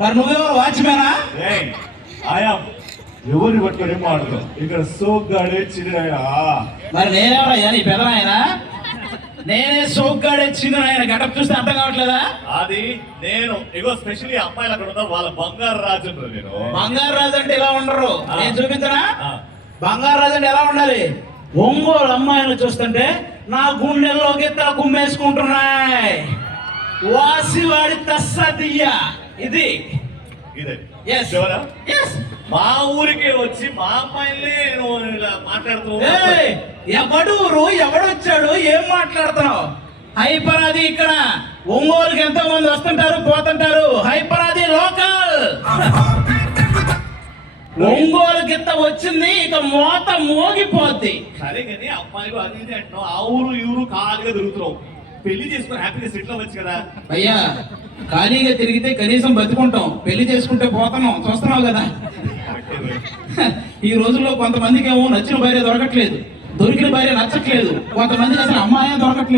మరి నువ్వెవరు వాచ్మేనా? ఆయా ఎవరిని పట్టుకొని ఏం మాడదు ఇక్కడ సోగ్గాడే చిన్న. మరి నేనెవరయ్యా నీ పెదనాయన? నేనే సోగ్గాడే చిన్న ఆయన. గడప చూస్తే అర్థం కావట్లేదా? అది నేను ఇగో స్పెషల్లీ అమ్మాయిలు అక్కడ ఉన్నారు, వాళ్ళ బంగారు రాజు. నేను బంగారు రాజు అంటే ఇలా ఉండరు. నేను చూపించనా? బంగారు రాజు అంటే ఎలా ఉండాలి? ఒంగోలు అమ్మాయిలు చూస్తుంటే నా గుండెల్లో గిత్తలు కుమ్మేసుకుంటున్నాయి. వాసివాడి తస్సదియ్య ఇది. మా ఊరికే వచ్చి మా అమ్మాయిలే ఇలా మాట్లాడుతూ ఎవడూరు ఎవడొచ్చాడు ఏం మాట్లాడుతున్నావు? హైపరాది ఇక్కడ ఒంగోలుకి ఎంతో మంది వస్తుంటారు పోతుంటారు. హైపరాది లోకల్. ఒంగోలు గిత్త వచ్చింది ఇక మోత మోగిపోద్ది. సరే కానీ అమ్మాయిలు అది ఇది అంటున్నావు, ఆ ఊరు ఈ ఊరు ఖాళీగా తిరుగుతున్నావు. పెళ్లి చేసుకుని హ్యాపీగా సెటిల్ అవ్వచ్చు కదా. అయ్యా ఖాళీగా తిరిగితే కనీసం బతుకుంటాం, పెళ్లి చేసుకుంటే పోతున్నాం. చూస్తున్నావు కదా ఈ రోజుల్లో కొంతమందికి ఏమో నచ్చిన భార్య దొరకట్లేదు, దొరికిన భార్య నచ్చట్లేదు, కొంతమందికి అసలు అమ్మాయే దొరకట్లేదు.